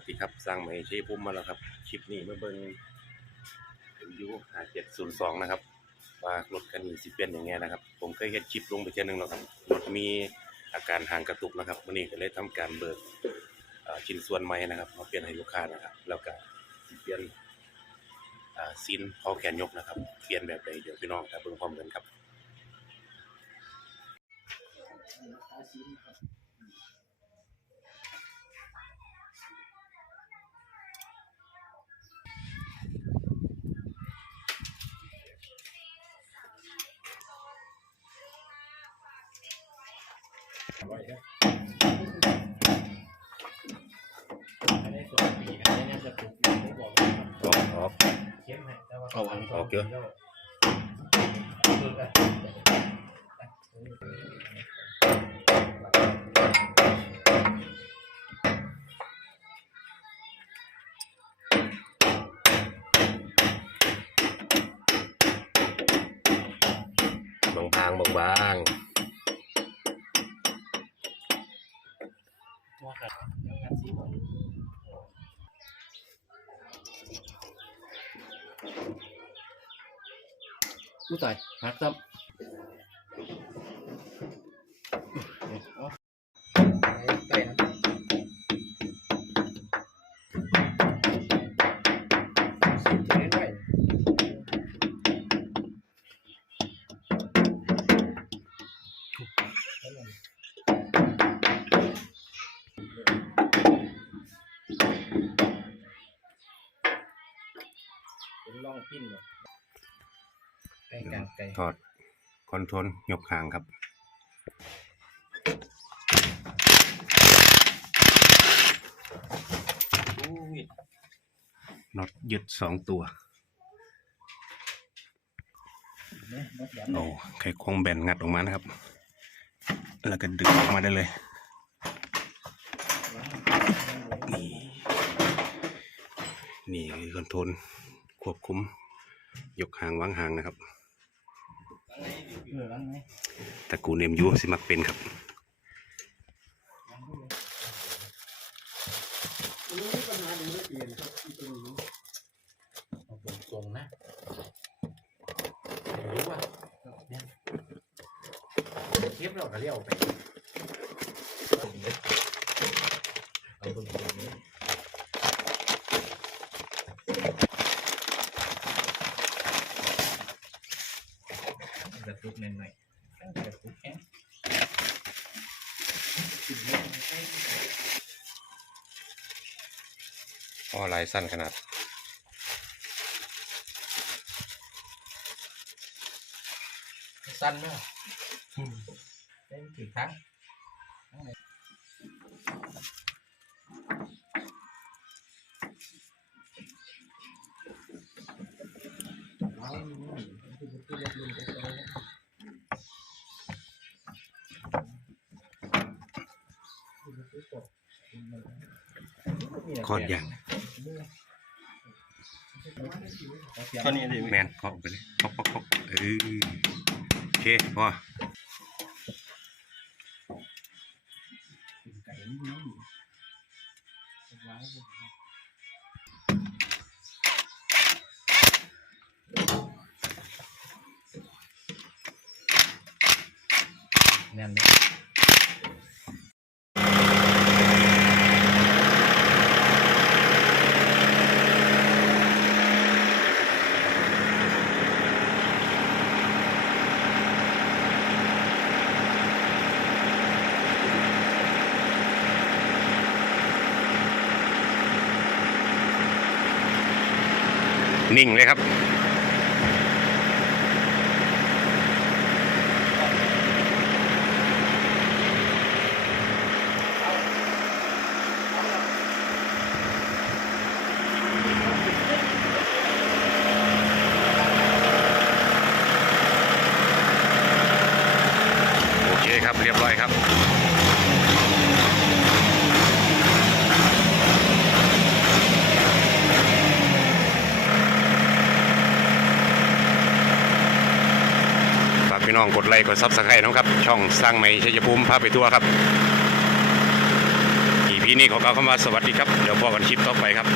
วัสดีครับสร้างใหม่ชัยภูมิมาแล้วครับคลิปนี้มาเบิ่งเป็นยูห้าเจ็ดศูนย์สองนะครับว่ารถคันนี้สิเป็นอย่างไงนะครับ ผมเคยเห็นคลิปลงไปเช่นนึงแล้วครับรถมีอาการห่างกระตุกนะครับวันนี้ก็เลยทำการเบิกชิ้นส่วนใหม่นะครับมาเปลี่ยนให้ลูกค้านะครับ แล้วก็สิเปลี่ยนซินเผาแขนยกนะครับ เปลี่ยนแบบใดเดี๋ยวพี่น้องถ้าเบิ่งพร้อมกันครับ อันนี้ส่วนปีอันนี้น่าจะถูกผมบอกว่า ออกออก เข้มให้แต่ว่า เอาวางออกเยอะ ฝึกอะ บางบางบางบาง อู้ตายหักซ้ำ เป็นร่องปิ้นเนาะไก่กลางไก่ถอดคอนโทรลยกหางครับอุ้ยน็อตยึดสองตัวเนี่ยรถยันโอ้ไขควงแบนงัดออกมานะครับ แล้วก็ดึงออกมาได้เลย นี่ นี่คือคอนโทรล ควบคุม ยกหางวางหางนะครับแต่กูเนมยูสิมักเป็นครับเอาตรงนะรู้ว่าเนี่ยเทียบเราก็เลี้ยวไปเอาตรงนี้กระ ตุกหน่อยๆกระตุกแค่อ๋อลายสั้นขนาดสั้นไหมได้กี่ครั้ง嗯 คอดอย่างตอนนี้ดิแมนเคาะไปเลยเคาะเคาะเคาะเออโอเคพอไก่นี่แน่นเลย นิ่งเลยครับ โอเคครับ เรียบร้อยครับ น้องกดไลค์กดซับสไครต์นะครับ ช่องสร้างใหม่ชัยภูมิพาไปทั่วครับ EP ที่นี่ขอกล่าวคำว่าสวัสดีครับ เดี๋ยวพอกันคลิปต่อไปครับ